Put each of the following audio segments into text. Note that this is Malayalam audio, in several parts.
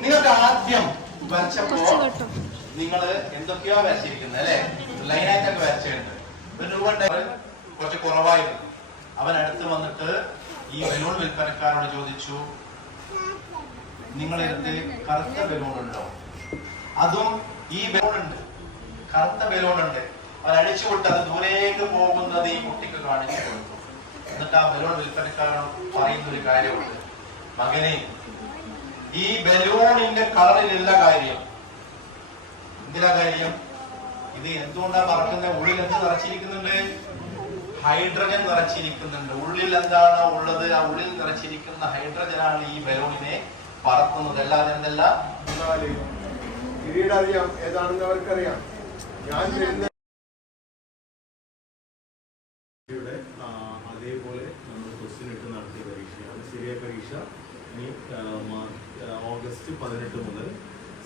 നിങ്ങൾക്ക് ആദ്യം വരച്ചപ്പോ നിങ്ങൾ എന്തൊക്കെയോ വരച്ചിരിക്കുന്നത് അല്ലെ? ലൈനായിട്ടൊക്കെ വരച്ചിട്ടുണ്ട്. ഒരു രൂപ കുറച്ച് കുറവായിരുന്നു. അവൻ അടുത്ത് വന്നിട്ട് ഈ ബലൂൺ വിൽപ്പനക്കാരോട് ചോദിച്ചു, നിങ്ങളെടുത്ത് കറുത്ത ബലൂൺ ഉണ്ടോ? അതും ഈ ബലൂൺ ഉണ്ട്, കറുത്ത ബലൂൺ ഉണ്ട്. അവൻ അടിച്ചുവിട്ട് അത് ദൂരേക്ക് പോകുന്നത് ഈ കുട്ടിക്ക് കാണിച്ചു കൊടുത്തു. എന്നിട്ട് ആ ബലൂൺ വിൽപ്പനക്കാരനോട് പറയുന്ന ഒരു കാര്യമുണ്ട്, മകനെ ഈ ബലൂണിന്റെ കളറിലുള്ള കാര്യം എന്തിനാ കാര്യം? ഇത് എന്തുകൊണ്ടാ പറക്കുന്നത്? ഉള്ളിൽ എന്ത് നിറച്ചിരിക്കുന്നുണ്ട്? ഹൈഡ്രജൻ നിറച്ചിരിക്കുന്നുണ്ട്. ഉള്ളിൽ എന്താണ് ഉള്ളത്? ആ ഉള്ളിൽ നിറച്ചിരിക്കുന്ന ഹൈഡ്രജനാണ് ഈ ബലൂണിനെ പറത്തുന്നത്. അല്ലാതെ എന്തല്ല. അറിയാം ഏതാണെന്ന് അവർക്കറിയാം. ഞാൻ അതേപോലെ നമ്മൾ ക്വസ്റ്റ്യൻ ഇട്ട് നടത്തിയ പരീക്ഷയാണ്. ശരിയായ പരീക്ഷ ഇനി ഓഗസ്റ്റ് 18 മുതൽ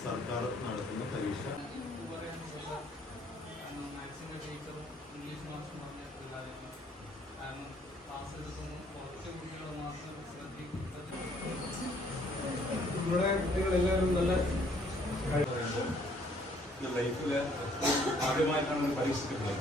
സർക്കാർ നടത്തുന്ന പരീക്ഷ. ഇവിടെ കുട്ടികളെല്ലാവരും നല്ല ലൈഫില് ആദ്യമായിട്ടാണ് പരീക്ഷിക്കുന്നത്.